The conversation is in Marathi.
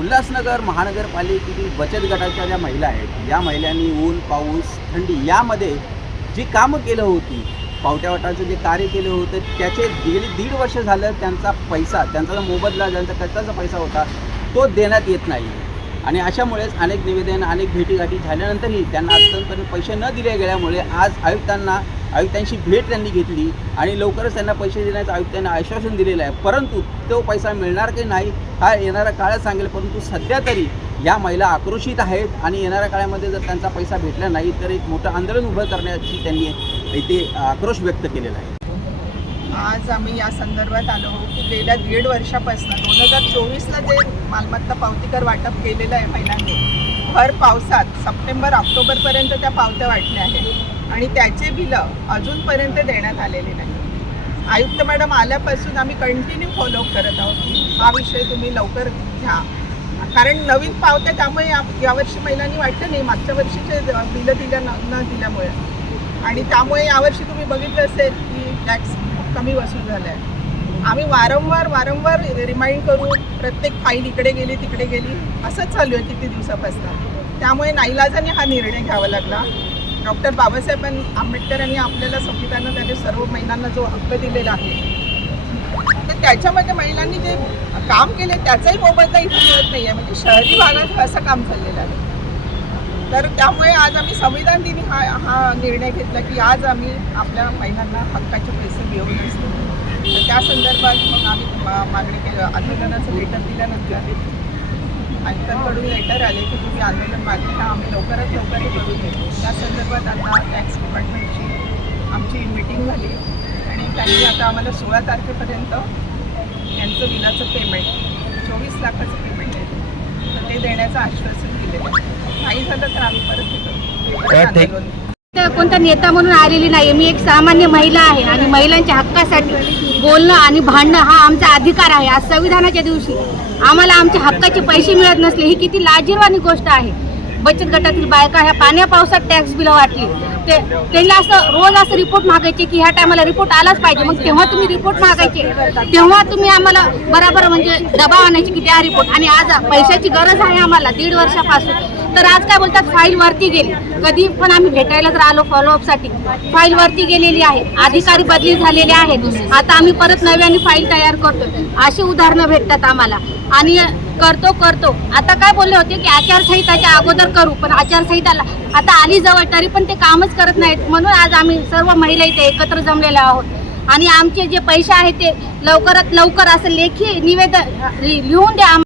उल्हासनगर महानगरपालिकेतील बचत गटाच्या ज्या महिला आहेत, या महिलांनी ऊन पाऊस थंडी यामध्ये जी कामं केलं होती, पावट्या गटाचं जे कार्य केलं होतं, त्याचे गेली 1.5 वर्ष झालं त्यांचा पैसा, त्यांचा जो मोबदला, ज्यांचा कष्टाचा पैसा होता तो देण्यात येत नाही. आणि अशामुळेच अनेक निवेदन, अनेक भेटीगाठी झाल्यानंतरही त्यांना आजपर्यंत पैसे न दिले गेल्यामुळे आज आयुक्तांशी भेट त्यांनी घेतली आणि लवकरच त्यांना पैसे देण्याचं आयुक्तांनी आश्वासन दिलेलं आहे. परंतु तो पैसा मिळणार की नाही हा येणारा काळच सांगेल. परंतु सध्या तरी या महिला आक्रोशित आहेत आणि येणाऱ्या काळामध्ये जर त्यांचा पैसा भेटला नाही तर एक मोठं आंदोलन उभं करण्याची त्यांनी इथे आक्रोश व्यक्त केलेला आहे. आज आम्ही या संदर्भात आलो की गेल्या 1.5 वर्षापासून 2024ला जे मालमत्ता पावतीकर वाटप केलेलं आहे महिलांनी, भर पावसात सप्टेंबर ऑक्टोबरपर्यंत त्या पावत्या वाटल्या आहेत आणि त्याचे बिलं अजूनपर्यंत देण्यात आलेले नाही. आयुक्त मॅडम आल्यापासून आम्ही कंटिन्यू फॉलोअप करत आहोत की हा विषय तुम्ही लवकर घ्या, कारण नवीन पावत्या त्यामुळे यावर्षी महिलांनी वाटलं नाही, मागच्या वर्षीचे बिलं न दिल्यामुळे. आणि त्यामुळे यावर्षी तुम्ही बघितलं असेल की टॅक्स कमी वसूल झाला आहे. आम्ही वारंवार रिमाइंड करून प्रत्येक फाईल इकडे गेली तिकडे गेली असंच चालू आहे किती दिवसापासून. त्यामुळे नाईलाजाने हा निर्णय घ्यावा लागला. डॉक्टर बाबासाहेब आंबेडकर यांनी आपल्याला संविधानात त्याने सर्व महिलांना जो हक्क दिलेला आहे तर त्याच्यामध्ये महिलांनी जे काम केले त्याचाही मोबदला इथे मिळत नाही आहे. म्हणजे शहरी भागात असं काम चाललेलं आहे. तर त्यामुळे आज आम्ही संविधान दिनी हा निर्णय घेतला की आज आम्ही आपल्या महिलांना हक्काचे पैसे मिळवून असतो. तर त्या संदर्भात मग आम्ही मागणी केलं, आंदोलनाचं लेटर दिल्यानंतर आयुक्तांकडून लेटर आले की तुम्ही आंदोलन मागितलं, आम्ही लवकरात लवकर हे करून देतो. त्या संदर्भात आता टॅक्स डिपार्टमेंटची आमची मीटिंग झाली आणि त्यांनी आता आम्हाला 16 तारखेपर्यंत यांचं बिलाचं पेमेंट 24 लाखाचं पेमेंट आहे तर ते देण्याचं आश्वासन दिलेलं आहे. नाही झालं तर आम्ही परत हे करू. कोणता नेता म्हणून आलेली नाही. मी एक सामान्य महिला आहे आणि महिलांच्या हक्कासाठी बोलणं आणि भांडणं हा आमचा अधिकार आहे. आज संविधानाच्या दिवशी आम्हाला आमच्या हक्काचे पैसे मिळत नसले ही किती लाजिरवाणी गोष्ट आहे. बचत गटातील बायका ह्या पाण्या पावसात टॅक्स बिलं वाटली, त्यांना असं रोज असं रिपोर्ट मागायचे की ह्या टायमाला रिपोर्ट आलाच पाहिजे. मग तेव्हा तुम्ही रिपोर्ट मागायचे, तेव्हा तुम्ही आम्हाला बरोबर म्हणजे दबाव आणायचे की द्या रिपोर्ट. आणि आज पैशाची गरज आहे आम्हाला 1.5 वर्षापासून. तर आज काय बोलतात फाईल वरती गेली. कधी पण आम्ही भेटायला जर आलो फॉलोअपसाठी फाईल वरती गेलेली आहे, अधिकारी बदली झालेले आहेत. आता आम्ही परत नव्याने फाईल तयार करतो. अशी उदाहरणं भेटतात आम्हाला आणि करतो. आता काय बोलले होते की आचारसंहिताच्या अगोदर करू, पण आचारसंहिताला आता आली जवळ तरी पण ते कामच करत नाहीत. म्हणून आज आम्ही सर्व महिला इथे एकत्र जमलेलो आहोत आणि आमचे जे पैसे आहेत ते लवकरात लवकर असं लेखी निवेदन लिहून द्या.